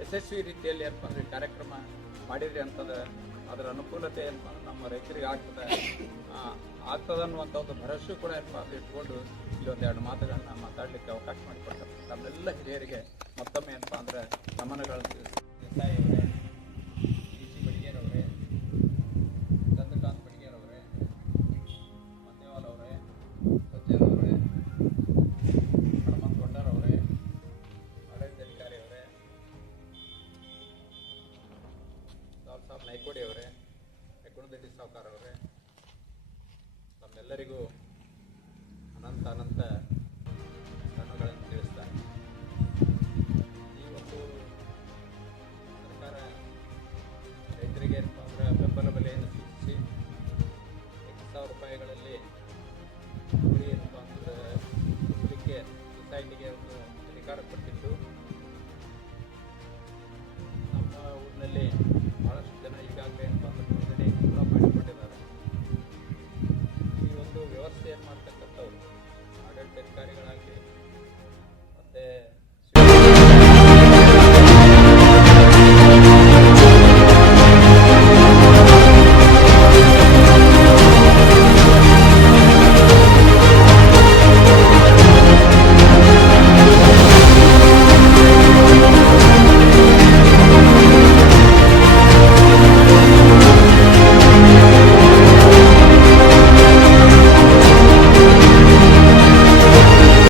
ಯಶಸ್ವಿ ರೀತಿಯಲ್ಲಿ ಏನಪ್ಪ ಅಂದರೆ ಕಾರ್ಯಕ್ರಮ ಮಾಡಿದ್ರಿ ಅಂತಂದ್ರೆ ಅದರ ಅನುಕೂಲತೆ ಏನಪ್ಪ ಅಂದ್ರೆ ನಮ್ಮ ರೈತರಿಗೆ ಆಗ್ತದೆ ಅನ್ನುವಂಥ ಒಂದು ಭರವಸೆ ಕೂಡ ಏನಪ್ಪ ಅಂದ್ರೆ ಇಟ್ಕೊಂಡು ಇಲ್ಲೊಂದೆರಡು ಮಾತುಗಳನ್ನ ಮಾತಾಡಲಿಕ್ಕೆ ಅವಕಾಶ ಮಾಡಿಕೊಡ್ತಾರೆ. ನಮ್ಮೆಲ್ಲ ಹಿರಿಯರಿಗೆ ಮತ್ತೊಮ್ಮೆ ಏನಪ್ಪ ಅಂದ್ರೆ ನಮನಗಳನ್ನು ದೇಸಾಯಿ ಅವರೇ, ಸಿ ಬಡಿಗೇರವರೇ, ಚಂದ್ರಕಾಂತ್ ಬಡಿಗೇರವರೇ, ಮಂದೇವಾಲ್ ಅವರೇ, ಸಜ್ಜನವರೇ, ಹನುಮಂತ ಗೊಂಡರವರೇ, ಆಡಳಿತಾಧಿಕಾರಿ ಅವರೇ, ಸಾಬ್ ನೈಕೋಡಿ ಅವರೇ, ಹೆಗ್ಗುಣದಡ್ಡಿ ಸಾವುಕಾರ ಅವರೇ, ತಮ್ಮೆಲ್ಲರಿಗೂ ಅನಂತ ಧನ್ಯವಾದಗಳನ್ನು ತಿಳಿಸ್ತಾರೆ. ಈ ಒಂದು ಸರ್ಕಾರ ರೈತರಿಗೆ ಏನಪ್ಪ ಅಂದರೆ ಬೆಂಬಲ ಬೆಲೆಯನ್ನು ಸೂಚಿಸಿ 8,000 ರೂಪಾಯಿಗಳಲ್ಲಿ ಕೂಲಿ ಏನಪ್ಪ ಅಂದರೆ ಕುಟುಂಬಕ್ಕೆ ಸೊಸೈಟಿಗೆ ಒಂದು ಅಧಿಕಾರ ಕೊಟ್ಟು